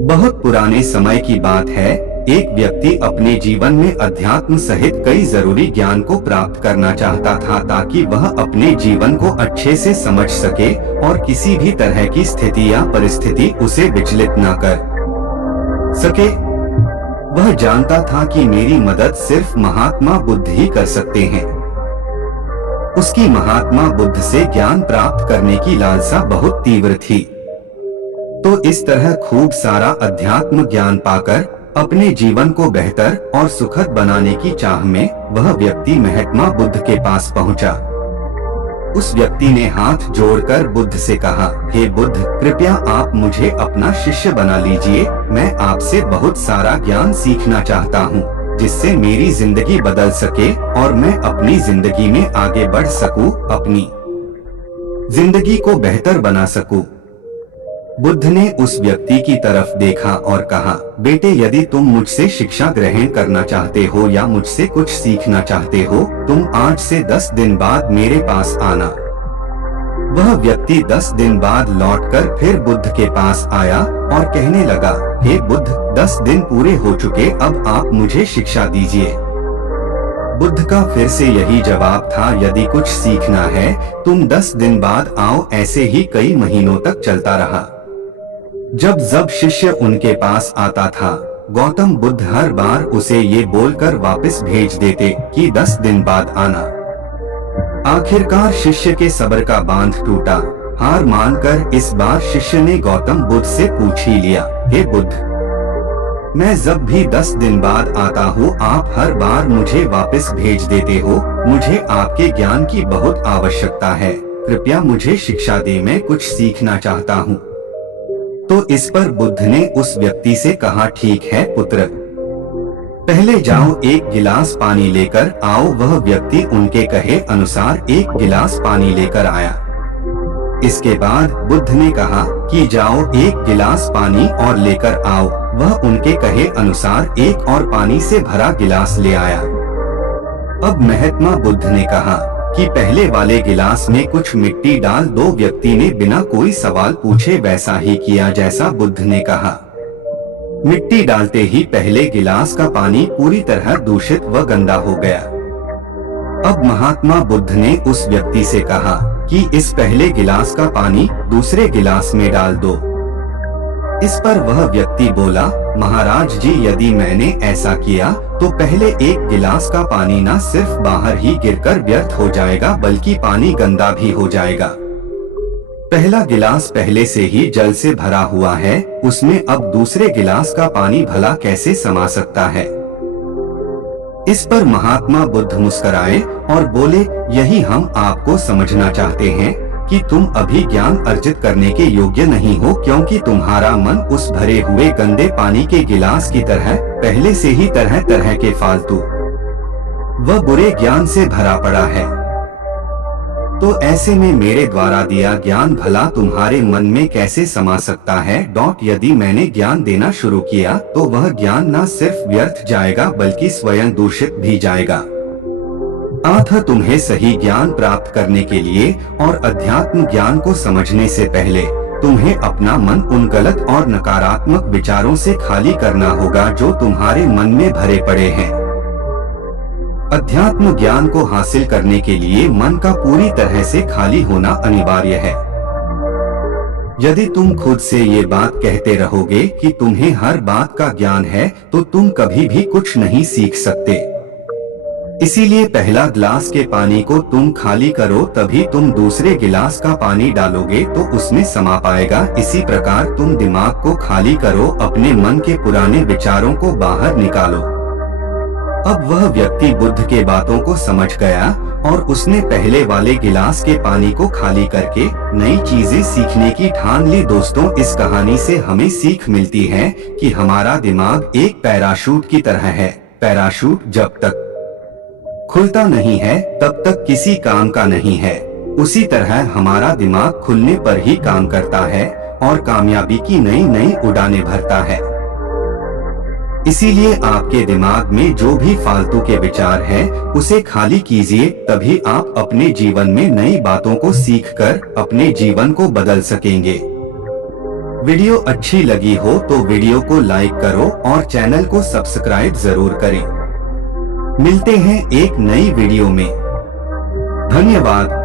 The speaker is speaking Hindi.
बहुत पुराने समय की बात है। एक व्यक्ति अपने जीवन में अध्यात्म सहित कई जरूरी ज्ञान को प्राप्त करना चाहता था ताकि वह अपने जीवन को अच्छे से समझ सके और किसी भी तरह की स्थिति या परिस्थिति उसे विचलित न कर सके। वह जानता था कि मेरी मदद सिर्फ महात्मा बुद्ध ही कर सकते हैं। उसकी महात्मा बुद्ध से ज्ञान प्राप्त करने की लालसा बहुत तीव्र थी। तो इस तरह खूब सारा अध्यात्म ज्ञान पाकर अपने जीवन को बेहतर और सुखद बनाने की चाह में वह व्यक्ति महात्मा बुद्ध के पास पहुंचा। उस व्यक्ति ने हाथ जोड़कर बुद्ध से कहा, हे बुद्ध, कृपया आप मुझे अपना शिष्य बना लीजिए। मैं आपसे बहुत सारा ज्ञान सीखना चाहता हूँ, जिससे मेरी जिंदगी बदल सके और मैं अपनी जिंदगी में आगे बढ़ सकूं, अपनी जिंदगी को बेहतर बना सकूं। बुद्ध ने उस व्यक्ति की तरफ देखा और कहा, बेटे, यदि तुम मुझसे शिक्षा ग्रहण करना चाहते हो या मुझसे कुछ सीखना चाहते हो, तुम 8 से 10 दिन बाद मेरे पास आना। वह व्यक्ति 10 दिन बाद लौटकर फिर बुद्ध के पास आया और कहने लगा, हे बुद्ध, 10 दिन पूरे हो चुके, अब आप मुझे शिक्षा दीजिए। बुद्ध का फिर से यही जवाब था, यदि कुछ सीखना है तुम 10 दिन बाद आओ। ऐसे ही कई महीनों तक चलता रहा। जब शिष्य उनके पास आता था, गौतम बुद्ध हर बार उसे ये बोलकर वापस भेज देते कि 10 दिन बाद आना। आखिरकार शिष्य के सब्र का बांध टूटा। हार मानकर इस बार शिष्य ने गौतम बुद्ध से पूछ ही लिया, हे बुद्ध, मैं जब भी 10 दिन बाद आता हूँ आप हर बार मुझे वापस भेज देते हो। मुझे आपके ज्ञान की बहुत आवश्यकता है, कृपया मुझे शिक्षा दे, मैं कुछ सीखना चाहता हूँ। तो इस पर बुद्ध ने उस व्यक्ति से कहा, ठीक है पुत्र, पहले जाओ एक गिलास पानी लेकर आओ। वह व्यक्ति उनके कहे अनुसार एक गिलास पानी लेकर आया। इसके बाद बुद्ध ने कहा कि जाओ एक गिलास पानी और लेकर आओ। वह उनके कहे अनुसार एक और पानी से भरा गिलास ले आया। अब महात्मा बुद्ध ने कहा कि पहले वाले गिलास में कुछ मिट्टी डाल दो। व्यक्ति ने बिना कोई सवाल पूछे वैसा ही किया जैसा बुद्ध ने कहा। मिट्टी डालते ही पहले गिलास का पानी पूरी तरह दूषित व गंदा हो गया। अब महात्मा बुद्ध ने उस व्यक्ति से कहा कि इस पहले गिलास का पानी दूसरे गिलास में डाल दो। इस पर वह व्यक्ति बोला, महाराज जी, यदि मैंने ऐसा किया तो पहले एक गिलास का पानी न सिर्फ बाहर ही गिरकर व्यर्थ हो जाएगा बल्कि पानी गंदा भी हो जाएगा। पहला गिलास पहले से ही जल से भरा हुआ है, उसमें अब दूसरे गिलास का पानी भला कैसे समा सकता है। इस पर महात्मा बुद्ध मुस्कुराए और बोले, यही हम आपको समझना चाहते हैं कि तुम अभी ज्ञान अर्जित करने के योग्य नहीं हो, क्योंकि तुम्हारा मन उस भरे हुए गंदे पानी के गिलास की तरह पहले से ही तरह तरह के फालतू व बुरे ज्ञान से भरा पड़ा है। तो ऐसे में मेरे द्वारा दिया ज्ञान भला तुम्हारे मन में कैसे समा सकता है। यदि मैंने ज्ञान देना शुरू किया तो वह ज्ञान न सिर्फ व्यर्थ जाएगा बल्कि स्वयं दूषित भी जाएगा। अतः तुम्हें सही ज्ञान प्राप्त करने के लिए और अध्यात्म ज्ञान को समझने से पहले तुम्हें अपना मन उन गलत और नकारात्मक विचारों से खाली करना होगा जो तुम्हारे मन में भरे पड़े हैं। अध्यात्म ज्ञान को हासिल करने के लिए मन का पूरी तरह से खाली होना अनिवार्य है। यदि तुम खुद से ये बात कहते रहोगे कि तुम्हें हर बात का ज्ञान है तो तुम कभी भी कुछ नहीं सीख सकते। इसीलिए पहला गिलास के पानी को तुम खाली करो, तभी तुम दूसरे गिलास का पानी डालोगे तो उसमें समा पाएगा। इसी प्रकार तुम दिमाग को खाली करो, अपने मन के पुराने विचारों को बाहर निकालो। अब वह व्यक्ति बुद्ध के बातों को समझ गया और उसने पहले वाले गिलास के पानी को खाली करके नई चीजें सीखने की ठान ली। दोस्तों, इस कहानी से हमें सीख मिलती है कि हमारा दिमाग एक पैराशूट की तरह है। पैराशूट जब तक खुलता नहीं है तब तक किसी काम का नहीं है। उसी तरह हमारा दिमाग खुलने पर ही काम करता है और कामयाबी की नई नई उड़ानें भरता है। इसीलिए आपके दिमाग में जो भी फालतू के विचार हैं, उसे खाली कीजिए, तभी आप अपने जीवन में नई बातों को सीखकर अपने जीवन को बदल सकेंगे। वीडियो अच्छी लगी हो तो वीडियो को लाइक करो और चैनल को सब्सक्राइब जरूर करें। मिलते हैं एक नई वीडियो में। धन्यवाद।